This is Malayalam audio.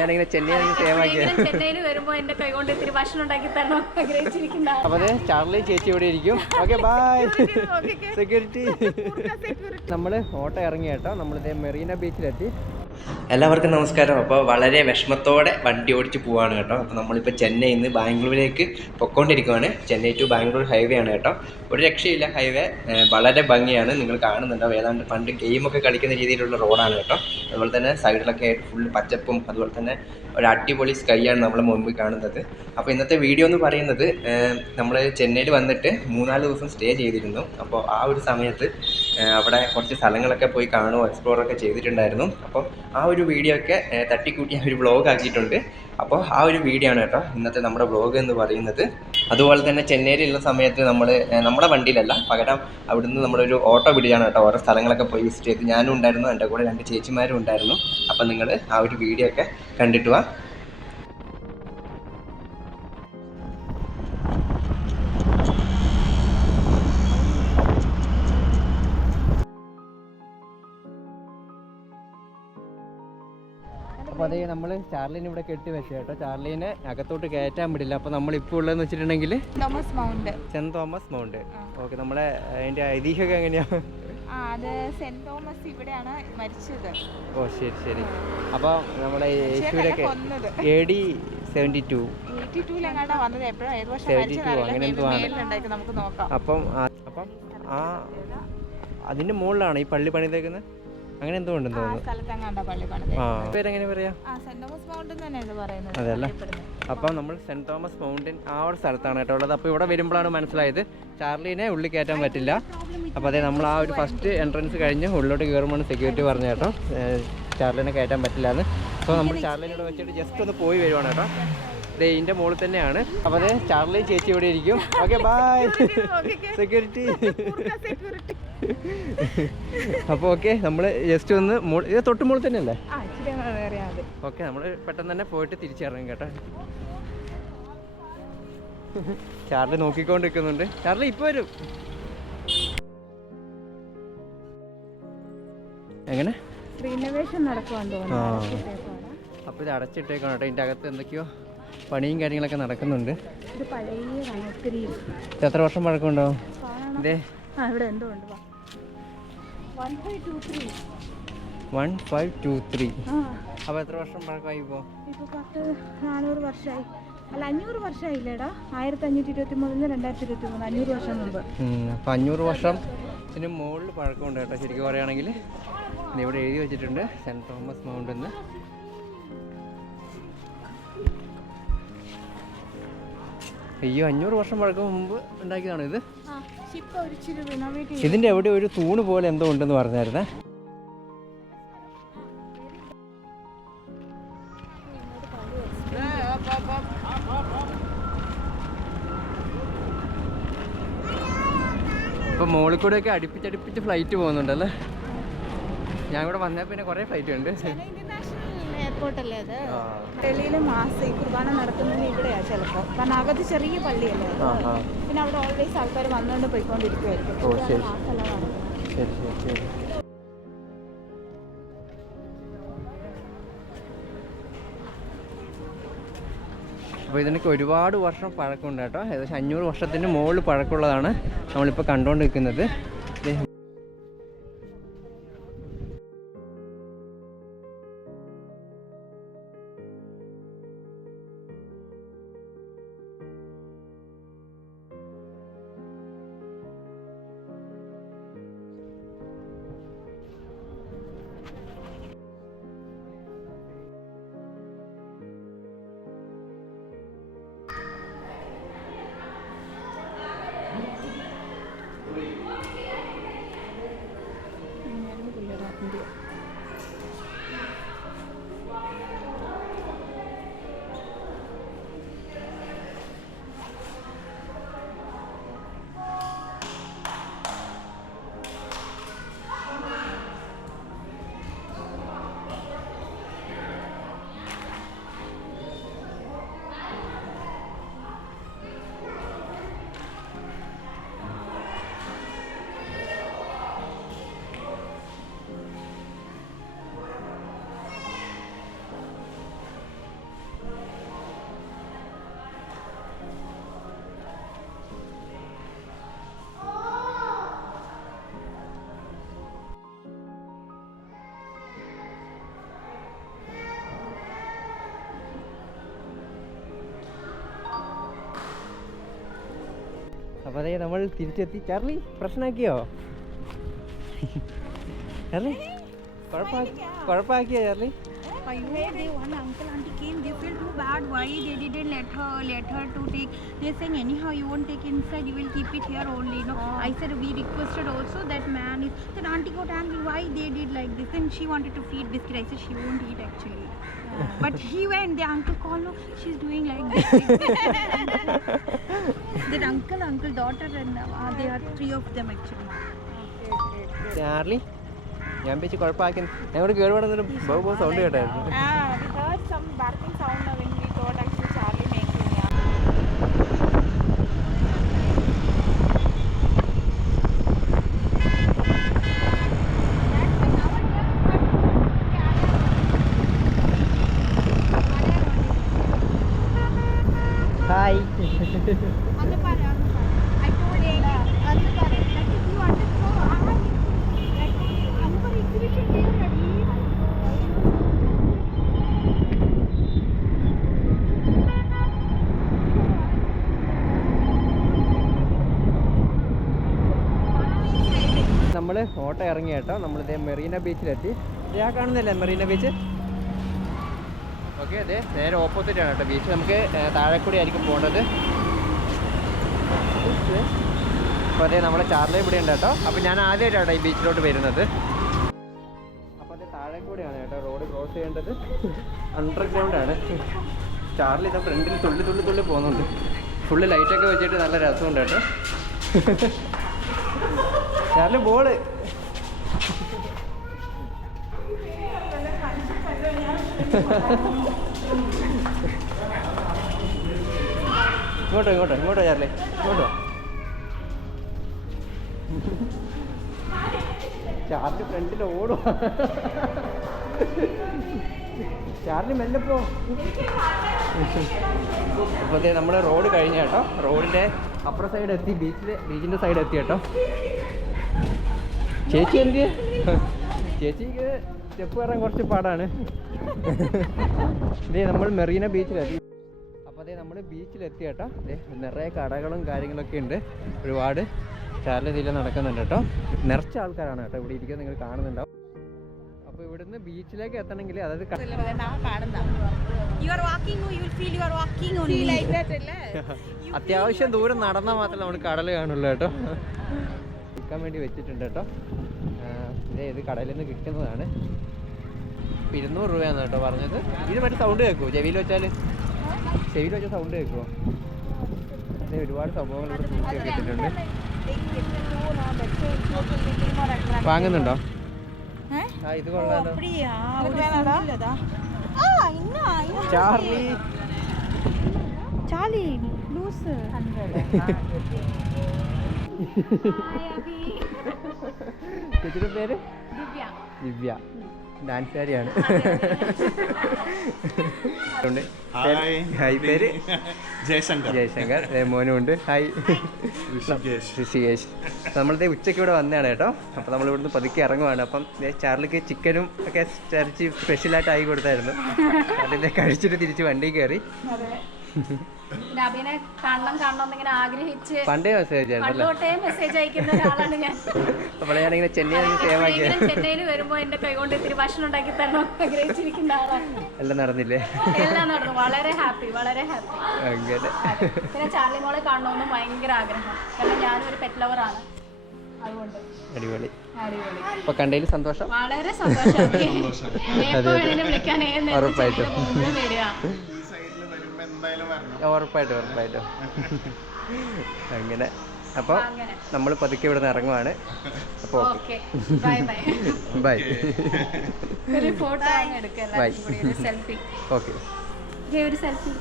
ഞാനിങ്ങനെ ചെന്നൈയിൽ വരുമ്പോ എന്റെ കൈ കൊണ്ട് ഇത്തിരി ഭക്ഷണം ഉണ്ടാക്കി തരണം ആഗ്രഹിച്ചിരിക്കുന്ന. അപ്പൊ ചാർലി ചേച്ചി ഇവിടെ ഇരിക്കും. Okay bye. സെക്യൂരിറ്റി. നമ്മള് ഓട്ടോ ഇറങ്ങി കേട്ടോ. നമ്മളിത് മെറീന ബീച്ചിലെത്തി. എല്ലാവർക്കും നമസ്കാരം. അപ്പോൾ വളരെ വിഷമത്തോടെ വണ്ടി ഓടിച്ച് പോവാണ് കേട്ടോ. അപ്പോൾ നമ്മളിപ്പോൾ ചെന്നൈയിൽ നിന്ന് ബാംഗ്ലൂരിലേക്ക് പൊയ്ക്കൊണ്ടിരിക്കുകയാണ്. ചെന്നൈ ടു ബാംഗ്ലൂർ ഹൈവേ ആണ് കേട്ടോ. ഒരു രക്ഷയില്ല ഹൈവേ, വളരെ ഭംഗിയാണ്. നിങ്ങൾ കാണുന്നുണ്ടോ, ഏതാണ്ട് പണ്ട് ഗെയിമൊക്കെ കളിക്കുന്ന രീതിയിലുള്ള റോഡാണ് കേട്ടോ. അതുപോലെ തന്നെ സൈഡിലൊക്കെ ആയിട്ട് ഫുൾ പച്ചപ്പും അതുപോലെ തന്നെ ഒരു അടിപൊളി സ്കൈയാണ് നമ്മൾ മുൻപിൽ കാണുന്നത്. അപ്പോൾ ഇന്നത്തെ വീഡിയോ എന്ന് പറയുന്നത്, നമ്മൾ ചെന്നൈയിൽ വന്നിട്ട് 3-4 ദിവസം സ്റ്റേ ചെയ്തിരുന്നു. അപ്പോൾ ആ ഒരു സമയത്ത് അവിടെ കുറച്ച് സ്ഥലങ്ങളൊക്കെ പോയി കാണുമോ എക്സ്പ്ലോറൊക്കെ ചെയ്തിട്ടുണ്ടായിരുന്നു. അപ്പോൾ ആ ഒരു വീഡിയോ ഒക്കെ തട്ടിക്കൂട്ടി ഒരു വ്ളോഗ് ആക്കിയിട്ടുണ്ട്. അപ്പോൾ ആ ഒരു വീഡിയോ ആണ് കേട്ടോ ഇന്നത്തെ നമ്മുടെ വ്ളോഗ് എന്ന് പറയുന്നത്. അതുപോലെ തന്നെ ചെന്നൈയിലുള്ള സമയത്ത് നമ്മുടെ വണ്ടിയിലല്ല, പകരം അവിടുന്ന് നമ്മളൊരു ഓട്ടോ പിടിച്ചാണ് കേട്ടോ ഓരോ സ്ഥലങ്ങളൊക്കെ പോയി വിസിറ്റ് ചെയ്ത്. ഞാനും ഉണ്ടായിരുന്നു, എൻ്റെ കൂടെ 2 ചേച്ചിമാരും ഉണ്ടായിരുന്നു. അപ്പം നിങ്ങൾ ആ ഒരു വീഡിയോ ഒക്കെ കണ്ടിട്ട് വാ. അപ്പോൾ അതേ നമ്മൾ ചാർലിനെ ഇവിടെ കെട്ടി വെച്ചു കേട്ടോ. ചാർലിനെ അകത്തോട്ട് കയറ്റാൻ പറ്റില്ല. അപ്പോൾ നമ്മളിപ്പോൾ ഉള്ളതെന്ന് വെച്ചിട്ടുണ്ടെങ്കിൽ സെൻറ്റ് തോമസ് മൗണ്ട്. ഓക്കെ, നമ്മളെ അതിൻ്റെ ഐതിഹ്യമൊക്കെ എങ്ങനെയാണ്? അത് സെന്റ് തോമസ് ഇവിടെയാണ് മരിച്ചത്. ഓ ശരി ശരി. അപ്പോൾ നമ്മുടെ യേശുവിനൊക്കെ AD 72 വന്നത് എപ്പോഴും 72 അങ്ങനെ എന്തോ ആണ്. അപ്പം ആ അതിൻ്റെ മുകളിലാണ് ഈ പള്ളി പണിതേക്കുന്നത്, അങ്ങനെ എന്തോ ഉണ്ടെന്ന് തോന്നുന്നു. പേരെങ്ങനെ പറയാ? അതല്ല. അപ്പം നമ്മൾ സെൻറ്റ് തോമസ് മൗണ്ടൻ ആ ഒരു സ്ഥലത്താണ് കേട്ടോ ഉള്ളത്. അപ്പോൾ ഇവിടെ വരുമ്പോഴാണ് മനസ്സിലായത് ചാർലിനെ ഉള്ളിൽ കയറ്റാൻ പറ്റില്ല. അപ്പോൾ അതെ, നമ്മൾ ആ ഒരു ഫസ്റ്റ് എൻട്രൻസ് കഴിഞ്ഞ് ഉള്ളിലോട്ട് കയറുമ്പോൾ സെക്യൂരിറ്റി പറഞ്ഞു കേട്ടോ ചാർലിനെ കയറ്റാൻ പറ്റില്ല എന്ന്. അപ്പോൾ നമ്മൾ ചാർലിനോട് വെച്ചിട്ട് ജസ്റ്റ് ഒന്ന് പോയി വരുവാണ് കേട്ടോ. ഇത് ഇതിൻ്റെ മുകളിൽ തന്നെയാണ്. അപ്പോൾ അതെ, ചാർലി ചേച്ചി ഇവിടെ ഇരിക്കും. Okay bye. സെക്യൂരിറ്റി. അപ്പോൾ ഓക്കെ, നമ്മൾ ജസ്റ്റ് ഒന്ന് ഇത് തൊട്ട് മുകളിൽ തന്നെയല്ലേ? ഓക്കെ, നമ്മൾ പെട്ടെന്ന് തന്നെ പോയിട്ട് തിരിച്ചിറങ്ങും കേട്ടോ. ചാർലി നോക്കിക്കൊണ്ടിരിക്കുന്നുണ്ട്. ചാർലി ഇപ്പോൾ വരും. എങ്ങനെ അപ്പോൾ ഇത് അടച്ചിട്ടേക്കാണ് കേട്ടോ. ഇതിൻ്റെ അകത്ത് എന്തൊക്കെയോ പണിയും കാര്യങ്ങളൊക്കെ നടക്കുന്നുണ്ട്. എത്ര വർഷം പഴക്കമുണ്ടാവും? ഇതേ 1523. അപ്പോൾ എത്ര വർഷം പഴക്കമായി? ഇപ്പോൾ 400 വർഷമായി. അല്ല 500 വർഷമായില്ലേടാ. 1523 2023 500 വർഷം മുമ്പ്. അപ്പോൾ 500 വർഷത്തിന് മുകളിൽ പഴക്കമുണ്ട് കേട്ടോ ശരിക്കും പറയുകയാണെങ്കിൽ. ഇവിടെ എഴുതി വെച്ചിട്ടുണ്ട് സെൻറ്റ് തോമസ് മൗണ്ട് എന്ന്. അയ്യോ, 500 വർഷം പഴക്കം മുമ്പ് ഉണ്ടാക്കിയതാണ് ഇത്. ഇതിൻ്റെ എവിടെ ഒരു തൂണ് പോലെ എന്തോ ഉണ്ടെന്ന് പറഞ്ഞായിരുന്നേ. ഇപ്പം മുകളിൽ കൂടെയൊക്കെ അടുപ്പിച്ചടുപ്പിച്ച് ഫ്ലൈറ്റ് പോകുന്നുണ്ടല്ലേ. ഞാൻ ഇവിടെ വന്നാൽ പിന്നെ കുറേ ഫ്ലൈറ്റ് ഉണ്ട്. എയർപോർട്ടല്ലേ അത്. ഡൽഹിയിലെ കുർബാന നടക്കുന്നത് ഇവിടെയാണ് ചിലപ്പോൾ. കാരണം അകത്ത് ചെറിയ പള്ളിയല്ലേ, പിന്നെ അവിടെ ഓൾവേസ് ആൾക്കാർ വന്നുകൊണ്ട് പോയിക്കൊണ്ടിരിക്കുമായിരിക്കും. അപ്പോൾ ഇതിനൊക്കെ ഒരുപാട് വർഷം പഴക്കമുണ്ട് കേട്ടോ. ഏകദേശം 500 വർഷത്തിന് മുകളിൽ പഴക്കമുള്ളതാണ് നമ്മളിപ്പോൾ കണ്ടുകൊണ്ടിരിക്കുന്നത്. അപ്പോൾ അതേ നമ്മൾ തിരിച്ചെത്തി. ചാർലി പ്രശ്നമാക്കിയോ? ചാർലി കുഴപ്പമാക്കിയോ Charlie? One uncle auntie came. They felt too bad. Why they didn't let her to take? They're saying anyhow you won't take inside. You will keep it here only. No. I said we requested also. That man is. That auntie got angry. Why they did like this? Then she wanted to feed biscuit. I said she won't eat actually. But he went. The uncle called. No, she's doing like this. That uncle, daughter, and they are 3 of them actually. Charlie ഞാൻ വെച്ച് കുഴപ്പമാക്കി. ഞങ്ങളുടെ കേടുപാടുന്നൊരു ബഹു സൗണ്ട് കേട്ടായിരുന്നു. We heard some barking sound when we thought actually Charlie making. Hi. I told him, like if you understand, exhibition നമ്മൾ ഓട്ടോ ഇറങ്ങി കേട്ടോ. നമ്മളിതേ മെറീന ബീച്ചിലെത്തി. ഞാൻ കാണുന്നില്ലേ മെറീന ബീച്ച്? ഓക്കെ, അതെ നേരെ ഓപ്പോസിറ്റ് ആണ് കേട്ടോ ബീച്ച്. നമുക്ക് താഴെക്കൂടി ആയിരിക്കും പോകേണ്ടത്. അപ്പോൾ അതെ നമ്മളെ ചാർലി ഇവിടെ ഉണ്ട് കേട്ടോ. അപ്പോൾ ഞാൻ ആദ്യമായിട്ടാണ് ഈ ബീച്ചിലോട്ട് വരുന്നത്. അപ്പോൾ അത് താഴെക്കൂടിയാണ് കേട്ടോ റോഡ് ക്രോസ് ചെയ്യേണ്ടത്. അണ്ടർഗ്രൗണ്ട് ആണ്. ചാർലി ഇതാ ഫ്രണ്ടിൽ തുള്ളി പോകുന്നുണ്ട്. ഫുള്ള് ലൈറ്റൊക്കെ വെച്ചിട്ട് നല്ല രസമുണ്ട് കേട്ടോ. ചാർലി ബോള് ഇങ്ങോട്ടോ ചാർലി ഇങ്ങോട്ടോ. ചാർലി ഫ്രണ്ടിൽ ഓടുക. ചാർലി മെല്ലെ പോ. അപ്പോൾ അതെ നമ്മൾ റോഡ് കഴിഞ്ഞ കേട്ടോ. റോഡിൻ്റെ അപ്പുറ സൈഡ് എത്തി. ബീച്ചിൻ്റെ സൈഡ് എത്തി കേട്ടോ. ചേച്ചി എന്ത്? ചേച്ചിക്ക് സ്റ്റെപ്പ് കയറാൻ കുറച്ച് പാടാണ്. ഇതേ നമ്മൾ മെറീന ബീച്ചിലെത്തി. അപ്പോൾ അതേ നമ്മൾ ബീച്ചിലെത്തി കേട്ടോ. അതെ നിറയെ കടകളും കാര്യങ്ങളൊക്കെ ഉണ്ട് ഒരുപാട്. ചാർലി ഇതിൽ നടക്കുന്നുണ്ട് കേട്ടോ. നിറച്ച ആൾക്കാരാണ് കേട്ടോ ഇവിടെ ഇരിക്കുന്നത്, നിങ്ങൾ കാണുന്നുണ്ടാവും. അപ്പോൾ ഇവിടുന്ന് ബീച്ചിലേക്ക് എത്തണമെങ്കിൽ അതായത് അത്യാവശ്യം ദൂരം നടന്നാൽ മാത്രമേ നമ്മൾ കടൽ കാണുള്ളൂ കേട്ടോ. വിൽക്കാൻ വേണ്ടി വെച്ചിട്ടുണ്ട് കേട്ടോ. ഇത് കടലിൽ നിന്ന് കിട്ടുന്നതാണ്. 200 രൂപയാണ് കേട്ടോ പറഞ്ഞത്. ഇത് മറ്റേ സൗണ്ട് കേൾക്കുമോ? ചെവിയിൽ വെച്ചാൽ സൗണ്ട് കേൾക്കുമോ? ഒരുപാട് സംഭവങ്ങൾ ഇവിടെ തൂക്കിയൊക്കെ ഇട്ടിട്ടുണ്ട്. വാങ്ങുന്നുണ്ടോ? ഇത് കൊള്ളാലോ. Charlie loose. ചേച്ചിയുടെ പേര് ദിവ്യ. ഡാൻസുകാരിയാണ്. ഹായ്, പേര് ജയശങ്കർ. മോനും ഉണ്ട്. ഹായ്, ഋഷികേഷ്. നമ്മളിത് ഉച്ചയ്ക്ക് ഇവിടെ വന്നതാണ് കേട്ടോ. അപ്പോൾ നമ്മൾ ഇവിടുന്ന് പതുക്കെ ഇറങ്ങുവാണ്. അപ്പം ചാർലിക്ക് ചിക്കനും ഒക്കെ ഇറച്ചി സ്പെഷ്യലായിട്ട് ആയി കൊടുത്തായിരുന്നു. അതിൻ്റെ കഴിച്ചിട്ട് തിരിച്ച് വണ്ടി കയറി. പണ്ടേ മെസ്സേജ് അപ്പോൾ ഞാനിങ്ങനെ ചെന്നൈയിൽ വരുമ്പോ എന്റെ കൈകൊണ്ട് ഇത്തിരി ഭക്ഷണം ഉണ്ടാക്കി തരണം ആഗ്രഹിച്ചിരിക്കുന്ന ആളാണ്. എല്ലാം നടന്നില്ലേ? എല്ലാം നടന്നു. വളരെ ഹാപ്പി. അങ്ങനെ പിന്നെ ചാർലി മോളെ കാണണമെന്ന് ഭയങ്കര ആഗ്രഹം. കാരണം ഞാനും ഒരു പെറ്റ് ലവറാണ്. അതുകൊണ്ട് അടിപൊളി. അപ്പൊ കണ്ടതിൽ സന്തോഷം. വളരെ സന്തോഷം. വിളിക്കാൻ ഉറപ്പായിട്ടും. അങ്ങനെ അപ്പോൾ നമ്മൾ പതുക്കെ ഇവിടെ നിന്ന് ഇറങ്ങുവാണ്. അപ്പോൾ ബൈ. ഒരു ഫോട്ടോ എടുക്കാം. ബൈ. സെൽഫി. ഓക്കെ. ഒരു സെൽഫി.